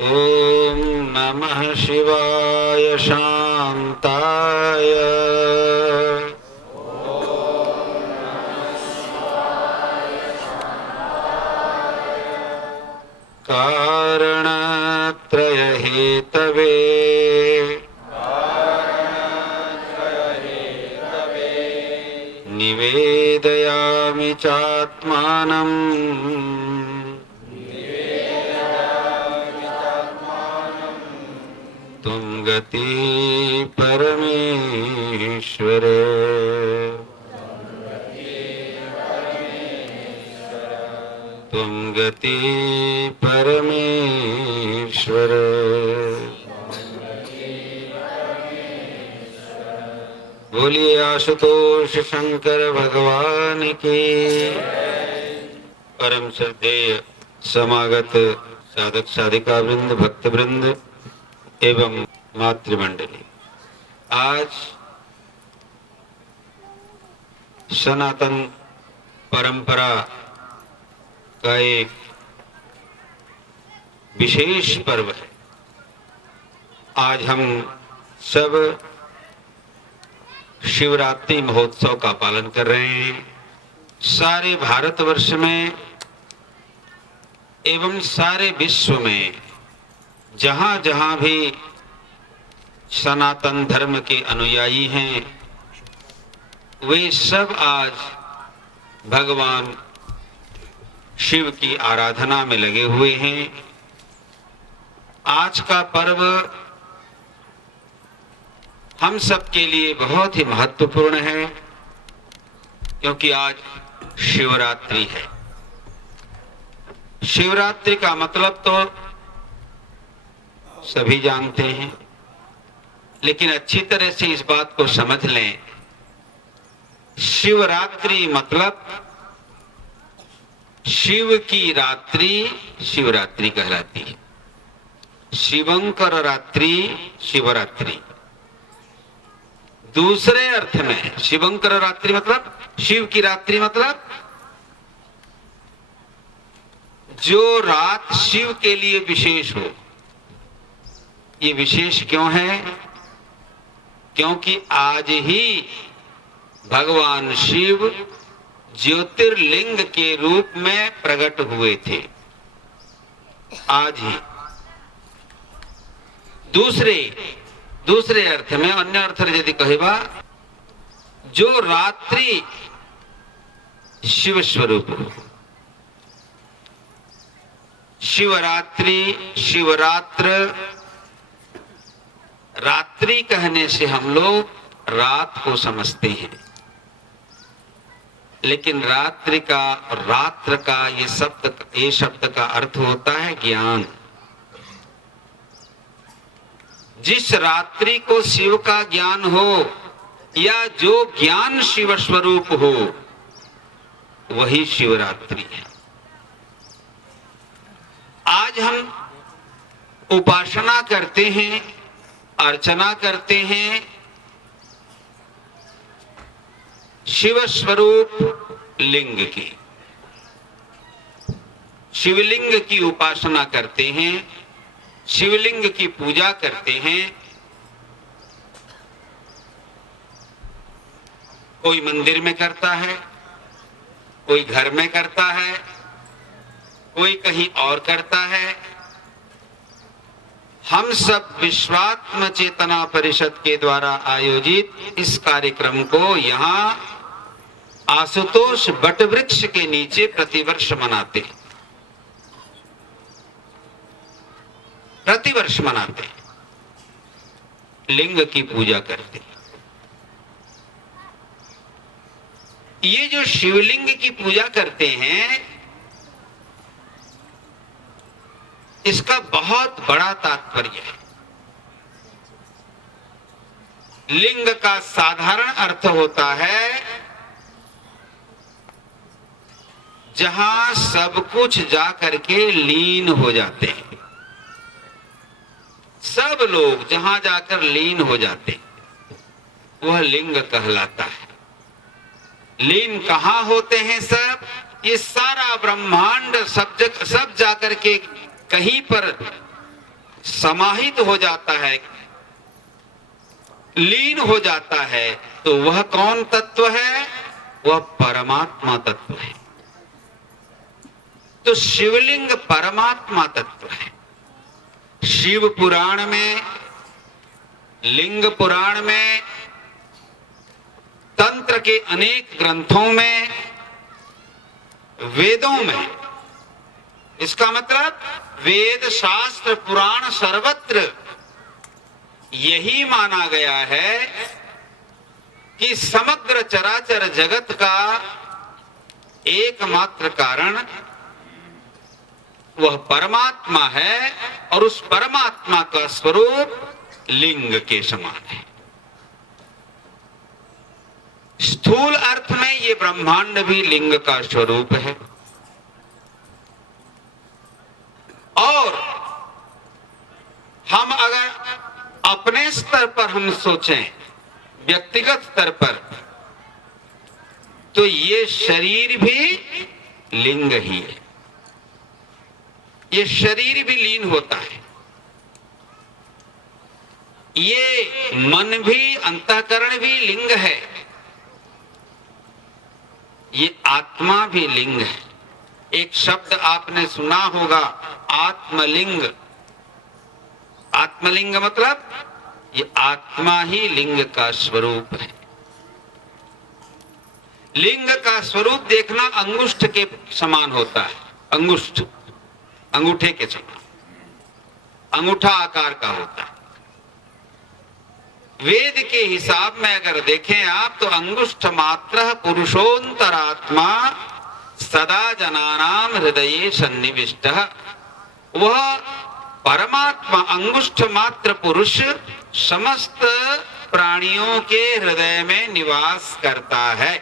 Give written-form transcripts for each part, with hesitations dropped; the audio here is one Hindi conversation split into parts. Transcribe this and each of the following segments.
ॐ नमः शिवाय शान्ताय कारणत्रयहेतवे निवेदयामि चात्मानम् तुंगति परमेश्वर। तुंगति परमेश्वर। बोलिए आशुतोष शंकर भगवान की। परम श्रद्धेय समागत साधक साधिका वृंद, भक्त वृंद एवं मातृमंडली, आज सनातन परंपरा का एक विशेष पर्व है। आज हम सब शिवरात्रि महोत्सव का पालन कर रहे हैं। सारे भारतवर्ष में एवं सारे विश्व में जहां जहां भी सनातन धर्म के अनुयायी हैं, वे सब आज भगवान शिव की आराधना में लगे हुए हैं। आज का पर्व हम सब के लिए बहुत ही महत्वपूर्ण है, क्योंकि आज शिवरात्रि है। शिवरात्रि का मतलब तो सभी जानते हैं, लेकिन अच्छी तरह से इस बात को समझ लें। शिवरात्रि मतलब शिव की रात्रि शिवरात्रि कहलाती है। शिवंकर रात्रि शिवरात्रि। दूसरे अर्थ में शिवंकर रात्रि मतलब शिव की रात्रि मतलब जो रात शिव के लिए विशेष हो। ये विशेष क्यों है? क्योंकि आज ही भगवान शिव ज्योतिर्लिंग के रूप में प्रकट हुए थे। आज ही। दूसरे अर्थ में, अन्य अर्थ यदि कहबा, जो रात्रि शिव स्वरूप हो। शिवरात्रि, शिवरात्र, रात्रि कहने से हम लोग रात को समझते हैं, लेकिन रात्रि का, रात्र का ये शब्द का अर्थ होता है ज्ञान। जिस रात्रि को शिव का ज्ञान हो या जो ज्ञान शिव स्वरूप हो, वही शिवरात्रि है। आज हम उपासना करते हैं, अर्चना करते हैं, शिव स्वरूप लिंग की, शिवलिंग की उपासना करते हैं, शिवलिंग की पूजा करते हैं। कोई मंदिर में करता है, कोई घर में करता है, कोई कहीं और करता है। हम सब विश्वात्म चेतना परिषद के द्वारा आयोजित इस कार्यक्रम को यहाँ आशुतोष वटवृक्ष के नीचे प्रतिवर्ष मनाते हैं। प्रतिवर्ष मनाते हैं, लिंग की पूजा करते हैं। ये जो शिवलिंग की पूजा करते हैं, इसका बहुत बड़ा तात्पर्य है। लिंग का साधारण अर्थ होता है जहां सब कुछ जाकर के लीन हो जाते हैं। सब लोग जहां जाकर लीन हो जाते हैं, वह लिंग कहलाता है। लीन कहां होते हैं सब? ये सारा ब्रह्मांड सब जाकर के कहीं पर समाहित हो जाता है, लीन हो जाता है, तो वह कौन तत्व है? वह परमात्मा तत्व है। तो शिवलिंग परमात्मा तत्व है। शिव पुराण में, लिंग पुराण में, तंत्र के अनेक ग्रंथों में, वेदों में, इसका मतलब वेद शास्त्र पुराण सर्वत्र यही माना गया है कि समग्र चराचर जगत का एकमात्र कारण वह परमात्मा है और उस परमात्मा का स्वरूप लिंग के समान है। स्थूल अर्थ में ये ब्रह्मांड भी लिंग का स्वरूप है। और हम अगर अपने स्तर पर हम सोचें, व्यक्तिगत स्तर पर, तो ये शरीर भी लिंग ही है। ये शरीर भी लीन होता है। ये मन भी, अंतःकरण भी लिंग है। ये आत्मा भी लिंग है। एक शब्द आपने सुना होगा, आत्मलिंग। आत्मलिंग मतलब ये आत्मा ही लिंग का स्वरूप है। लिंग का स्वरूप देखना अंगुष्ठ के समान होता है। अंगुष्ठ अंगूठे के समान, अंगूठा आकार का होता है। वेद के हिसाब में अगर देखें आप, तो अंगुष्ठ मात्र पुरुषोंतरात्मा सदा जनानाम हृदये सन्निविष्टः। वह परमात्मा अंगुष्ठ मात्र पुरुष समस्त प्राणियों के हृदय में निवास करता है,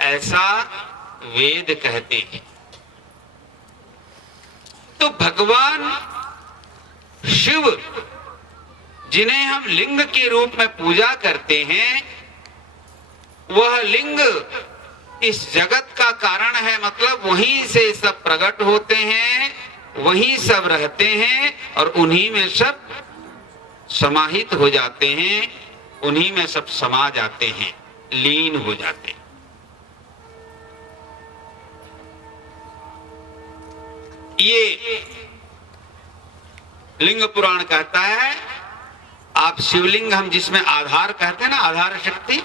ऐसा वेद कहते हैं। तो भगवान शिव, जिन्हें हम लिंग के रूप में पूजा करते हैं, वह लिंग इस जगत का कारण है। मतलब वहीं से सब प्रकट होते हैं, वहीं सब रहते हैं और उन्हीं में सब समाहित हो जाते हैं, उन्हीं में सब समा जाते हैं, लीन हो जाते हैं। ये लिंग पुराण कहता है। आप शिवलिंग, हम जिसमें आधार कहते हैं ना, आधार शक्ति,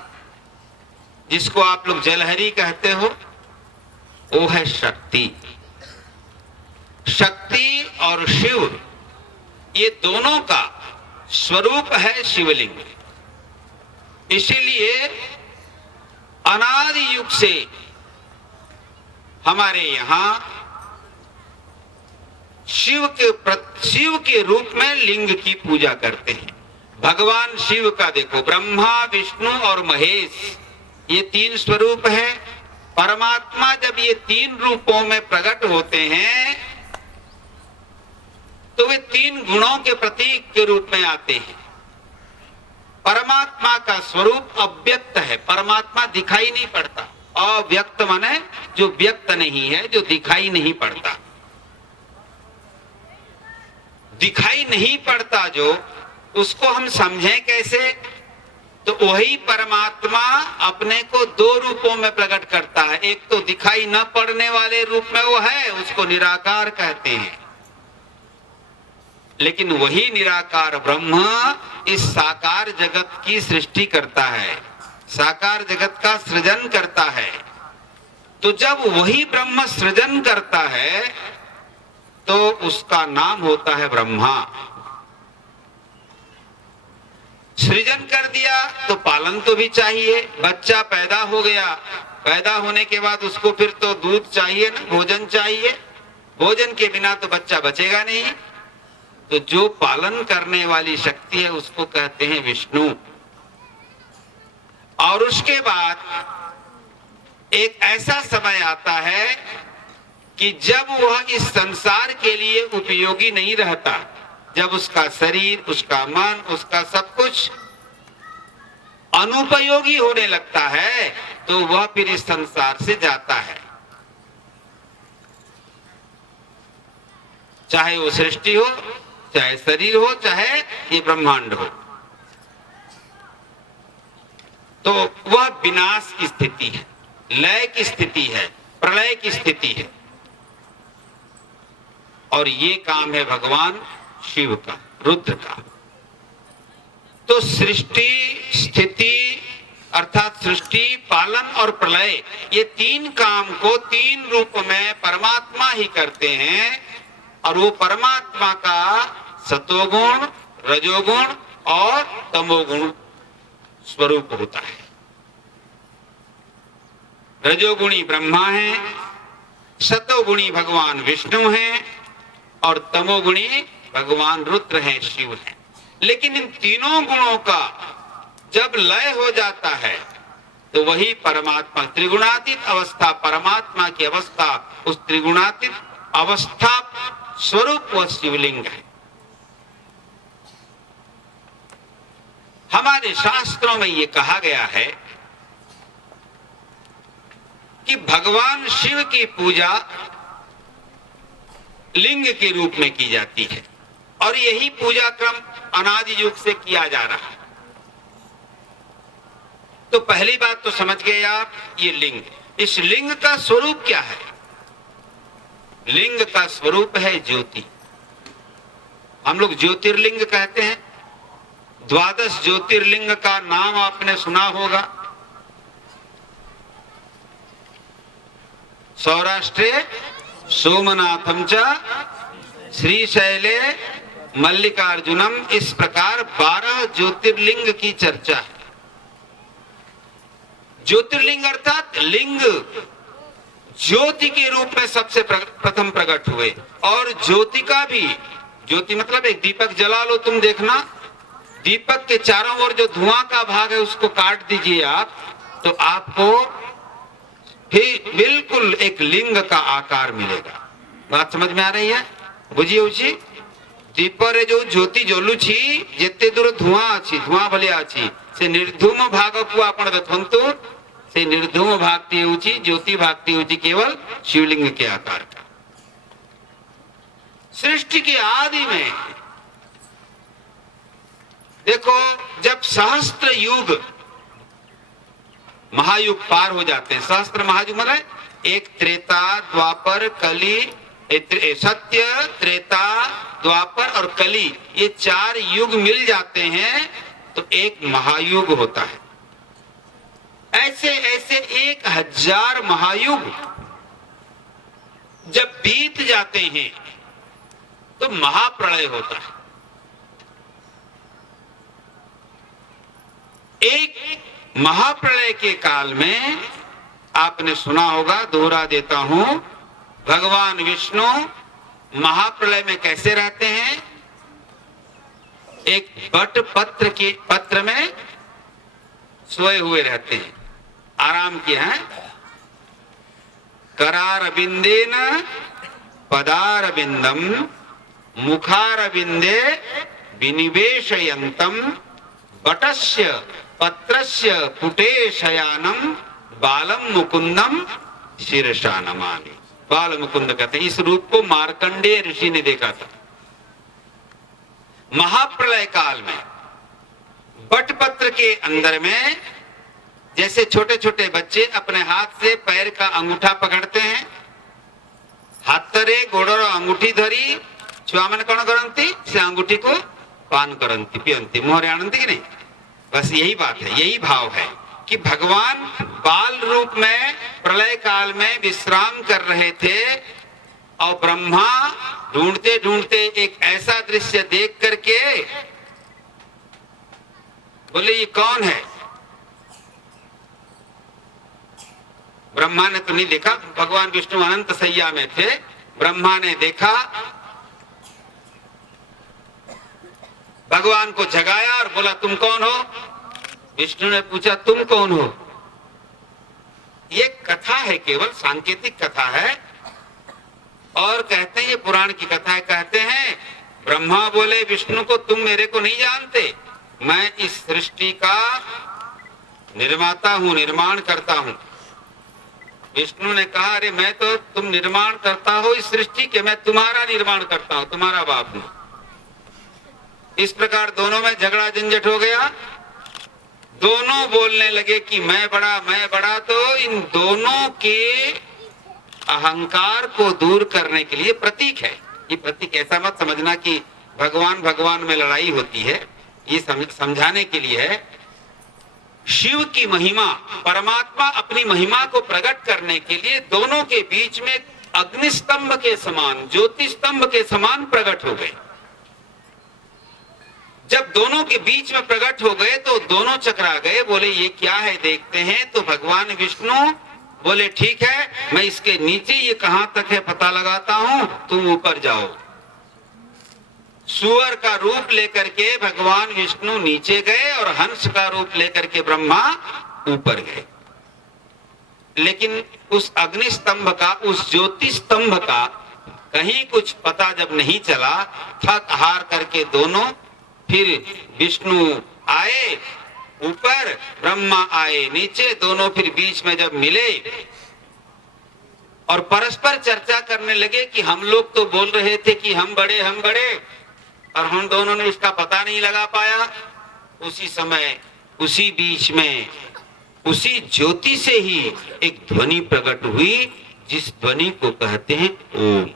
जिसको आप लोग जलहरी कहते हो, वो है शक्ति। शक्ति और शिव, ये दोनों का स्वरूप है शिवलिंग। इसीलिए अनादि युग से हमारे यहां शिव के रूप में लिंग की पूजा करते हैं। भगवान शिव का देखो, ब्रह्मा, विष्णु और महेश, ये तीन स्वरूप है। परमात्मा जब ये तीन रूपों में प्रकट होते हैं, तो वे तीन गुणों के प्रतीक के रूप में आते हैं। परमात्मा का स्वरूप अव्यक्त है। परमात्मा दिखाई नहीं पड़ता। अव्यक्त माने जो व्यक्त नहीं है, जो दिखाई नहीं पड़ता। दिखाई नहीं पड़ता जो, उसको हम समझें कैसे? तो वही परमात्मा अपने को दो रूपों में प्रकट करता है। एक तो दिखाई न पड़ने वाले रूप में वो है, उसको निराकार कहते हैं। लेकिन वही निराकार ब्रह्म इस साकार जगत की सृष्टि करता है, साकार जगत का सृजन करता है। तो जब वही ब्रह्म सृजन करता है, तो उसका नाम होता है ब्रह्मा। सृजन कर दिया तो पालन तो भी चाहिए। बच्चा पैदा हो गया, पैदा होने के बाद उसको फिर तो दूध चाहिए ना, भोजन चाहिए। भोजन के बिना तो बच्चा बचेगा नहीं। तो जो पालन करने वाली शक्ति है, उसको कहते हैं विष्णु। और उसके बाद एक ऐसा समय आता है कि जब वह इस संसार के लिए उपयोगी नहीं रहता, जब उसका शरीर, उसका मन, उसका सब कुछ अनुपयोगी होने लगता है, तो वह फिर इस संसार से जाता है। चाहे वो सृष्टि हो, चाहे शरीर हो, चाहे ये ब्रह्मांड हो, तो वह विनाश की स्थिति है, लय की स्थिति है, प्रलय की स्थिति है। और ये काम है भगवान शिव का, रुद्र का। तो सृष्टि, स्थिति अर्थात सृष्टि, पालन और प्रलय, ये तीन काम को तीन रूप में परमात्मा ही करते हैं। और वो परमात्मा का सतोगुण, रजोगुण और तमोगुण स्वरूप होता है। रजोगुणी ब्रह्मा है, सतोगुणी भगवान विष्णु हैं और तमोगुणी भगवान रुद्र हैं, शिव हैं। लेकिन इन तीनों गुणों का जब लय हो जाता है तो वही परमात्मा, त्रिगुणातीत अवस्था, परमात्मा की अवस्था, उस त्रिगुणातीत अवस्था स्वरूप वह शिवलिंग है। हमारे शास्त्रों में यह कहा गया है कि भगवान शिव की पूजा लिंग के रूप में की जाती है और यही पूजा क्रम अनादि युग से किया जा रहा है। तो पहली बात तो समझ गए आप, ये लिंग, इस लिंग का स्वरूप क्या है? लिंग का स्वरूप है ज्योति। हम लोग ज्योतिर्लिंग कहते हैं। 12 ज्योतिर्लिंग का नाम आपने सुना होगा। सौराष्ट्रे सोमनाथम च श्रीशैले मल्लिकार्जुनम, इस प्रकार 12 ज्योतिर्लिंग की चर्चा है। ज्योतिर्लिंग अर्थात लिंग ज्योति के रूप में सबसे प्रथम प्रकट हुए। और ज्योति का भी, ज्योति मतलब एक दीपक जला लो, तुम देखना दीपक के चारों ओर जो धुआं का भाग है उसको काट दीजिए आप, तो आपको फिर बिल्कुल एक लिंग का आकार मिलेगा। बात समझ में आ रही है? बुझिए उची दीपर जो ज्योति जोलुछि जेते दूर धुआं अछि, धुआं भलिया अछि, से निर्धूम भाग को आपण देखंतु, से निर्धूम भागती होची, ज्योति भागती होची केवल शिवलिंग के आकार का। सृष्टि के आदि में देखो, जब सहस्त्र युग महायुग पार हो जाते हैं, सहस्त्र महायुग मतलब एक त्रेता, द्वापर, कली, सत्य, त्रेता, द्वापर और कली, ये 4 युग मिल जाते हैं तो एक महायुग होता है। ऐसे ऐसे 1000 महायुग जब बीत जाते हैं तो महाप्रलय होता है। एक महाप्रलय के काल में आपने सुना होगा, दोहरा देता हूं, भगवान विष्णु महाप्रलय में कैसे रहते हैं? एक बट पत्र के पत्र में सोए हुए रहते हैं, आराम किया है। करारविंदेन पदारविंदम मुखारविंदे विनिवेशयन्तम बटस्य पत्रस्य पुटे शयानम बालम मुकुंदम शिरसा नमामि। बाल मुकुंद कहते हैं। इस रूप को मार्कंडेय ऋषि ने देखा था। महाप्रलय काल में बटपत्र के अंदर में जैसे छोटे छोटे बच्चे अपने हाथ से पैर का अंगूठा पकड़ते हैं, हाथरे गोड़र अंगूठी धरी छुआ मन कौन करती, से अंगूठी को पान करती, पियंती, मुहरे आनंदी की नहीं। बस यही बात है, यही भाव है कि भगवान बाल रूप में प्रलय काल में विश्राम कर रहे थे और ब्रह्मा ढूंढते ढूंढते एक ऐसा दृश्य देख करके बोले ये कौन है? ब्रह्मा ने तो नहीं देखा, भगवान विष्णु अनंत सैया में थे। ब्रह्मा ने देखा, भगवान को जगाया और बोला तुम कौन हो? विष्णु ने पूछा तुम कौन हो? ये कथा है, केवल सांकेतिक कथा है और कहते हैं ये पुराण की कथा है। कहते हैं ब्रह्मा बोले विष्णु को तुम मेरे को नहीं जानते, मैं इस सृष्टि का निर्माता हूं, निर्माण करता हूं। विष्णु ने कहा अरे मैं तो, तुम निर्माण करता हो इस सृष्टि के, मैं तुम्हारा निर्माण करता हूं, तुम्हारा बाप हूं। इस प्रकार दोनों में झगड़ा झंझट हो गया। दोनों बोलने लगे कि मैं बड़ा, तो इन दोनों के अहंकार को दूर करने के लिए प्रतीक है। ये प्रतीक ऐसा मत समझना कि भगवान भगवान में लड़ाई होती है, ये समझाने के लिए है। शिव की महिमा, परमात्मा अपनी महिमा को प्रकट करने के लिए दोनों के बीच में अग्निस्तंभ के समान, ज्योति स्तंभ के समान प्रकट हो गए। जब दोनों के बीच में प्रकट हो गए तो दोनों चकरा गए, बोले ये क्या है देखते हैं। तो भगवान विष्णु बोले ठीक है, मैं इसके नीचे ये कहां तक है पता लगाता हूं, तुम ऊपर जाओ। सुअर का रूप लेकर के भगवान विष्णु नीचे गए और हंस का रूप लेकर के ब्रह्मा ऊपर गए। लेकिन उस अग्नि स्तंभ का, उस ज्योति स्तंभ का कहीं कुछ पता जब नहीं चला, थक हार करके दोनों, फिर विष्णु आए ऊपर, ब्रह्मा आए नीचे, दोनों फिर बीच में जब मिले और परस्पर चर्चा करने लगे कि हम लोग तो बोल रहे थे कि हम बड़े और हम दोनों ने इसका पता नहीं लगा पाया। उसी समय, उसी बीच में, उसी ज्योति से ही एक ध्वनि प्रकट हुई, जिस ध्वनि को कहते हैं ओम।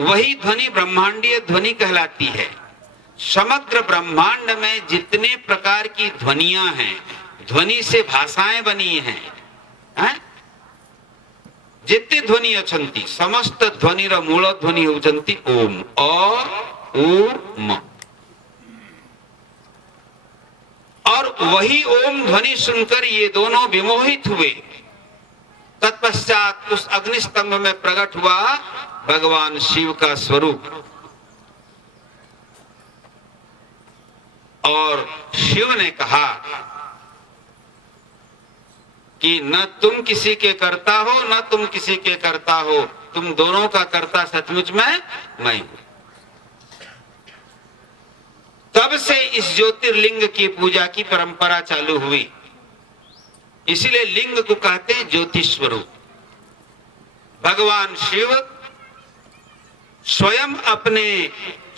वही ध्वनि ब्रह्मांडीय ध्वनि कहलाती है। समग्र ब्रह्मांड में जितने प्रकार की ध्वनियां हैं, ध्वनि से भाषाएं बनी हैं, जितने ध्वनि अछंती समस्त ध्वनि र मूल ध्वनि उचंती ओम, अ उ म। और वही ओम ध्वनि सुनकर ये दोनों विमोहित हुए। तत्पश्चात उस अग्निस्तंभ में प्रकट हुआ भगवान शिव का स्वरूप। और शिव ने कहा कि न तुम किसी के कर्ता हो, न तुम किसी के कर्ता हो, तुम दोनों का कर्ता सचमुच में मैं हूं। तब से इस ज्योतिर्लिंग की पूजा की परंपरा चालू हुई। इसीलिए लिंग को कहते हैं ज्योति स्वरूप। भगवान शिव स्वयं अपने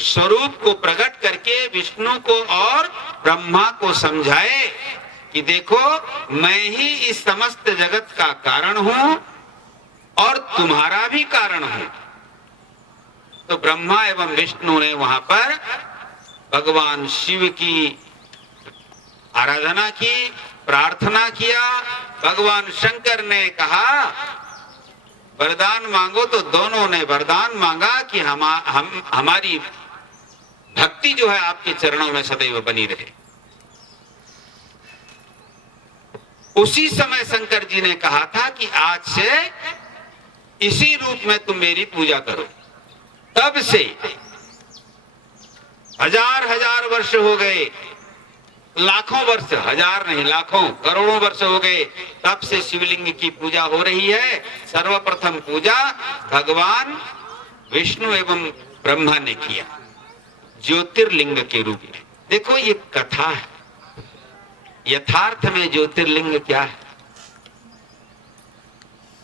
स्वरूप को प्रकट करके विष्णु को और ब्रह्मा को समझाए कि देखो, मैं ही इस समस्त जगत का कारण हूं और तुम्हारा भी कारण हूं। तो ब्रह्मा एवं विष्णु ने वहां पर भगवान शिव की आराधना की, प्रार्थना किया। भगवान शंकर ने कहा वरदान मांगो, तो दोनों ने वरदान मांगा कि हमारी भक्ति जो है आपके चरणों में सदैव बनी रहे। उसी समय शंकर जी ने कहा था कि आज से इसी रूप में तुम मेरी पूजा करो। तब से हजार वर्ष हो गए, लाखों वर्ष, हजार नहीं लाखों करोड़ों वर्ष हो गए, तब से शिवलिंग की पूजा हो रही है। सर्वप्रथम पूजा भगवान विष्णु एवं ब्रह्मा ने किया ज्योतिर्लिंग के रूप में। देखो ये कथा है, यथार्थ में ज्योतिर्लिंग क्या है?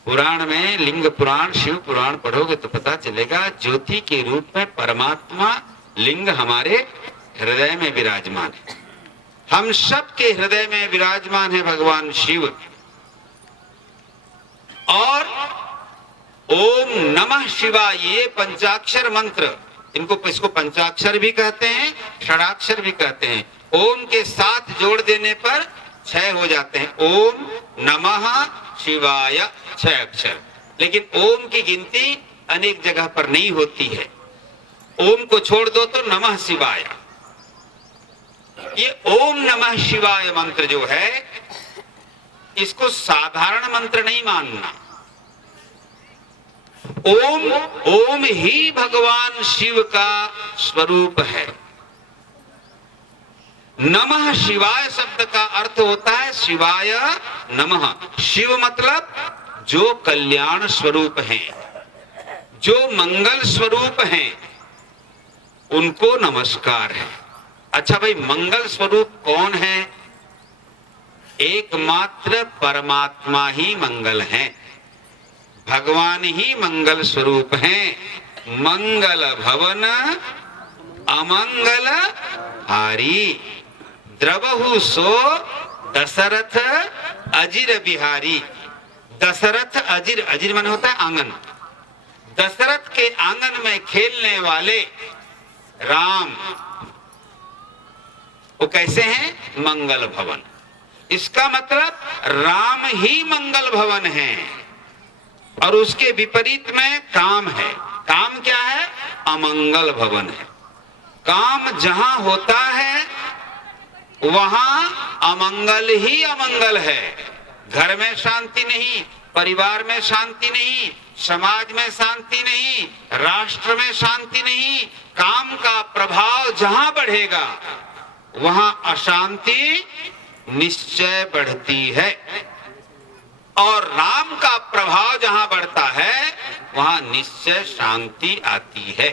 पुराण में लिंग पुराण, शिव पुराण पढ़ोगे तो पता चलेगा ज्योति के रूप में परमात्मा लिंग हमारे हृदय में विराजमान है। हम सब के हृदय में विराजमान है भगवान शिव। और ओम नमः शिवाय, ये पंचाक्षर मंत्र, इसको पंचाक्षर भी कहते हैं, षडाक्षर भी कहते हैं। ओम के साथ जोड़ देने पर 6 हो जाते हैं। ओम नमः शिवाय 6 अक्षर। लेकिन ओम की गिनती अनेक जगह पर नहीं होती है। ओम को छोड़ दो तो नमः शिवाय। ये ओम नमः शिवाय मंत्र जो है, इसको साधारण मंत्र नहीं मानना। ओम ही भगवान शिव का स्वरूप है। नमः शिवाय शब्द का अर्थ होता है शिवाय नमः। शिव मतलब जो कल्याण स्वरूप हैं, जो मंगल स्वरूप हैं, उनको नमस्कार है। अच्छा भाई, मंगल स्वरूप कौन है? एकमात्र परमात्मा ही मंगल है, भगवान ही मंगल स्वरूप हैं। मंगल भवन अमंगल हारी। द्रवहु सो दशरथ अजिर बिहारी। दशरथ अजिर, अजिर मन होता है आंगन। दशरथ के आंगन में खेलने वाले राम वो कैसे हैं? मंगल भवन। इसका मतलब राम ही मंगल भवन है और उसके विपरीत में काम है। काम क्या है? अमंगल भवन है। काम जहां होता है वहां अमंगल ही अमंगल है। घर में शांति नहीं, परिवार में शांति नहीं, समाज में शांति नहीं, राष्ट्र में शांति नहीं। काम का प्रभाव जहां बढ़ेगा वहां अशांति निश्चय बढ़ती है और राम का प्रभाव जहां बढ़ता है वहां निश्चय शांति आती है।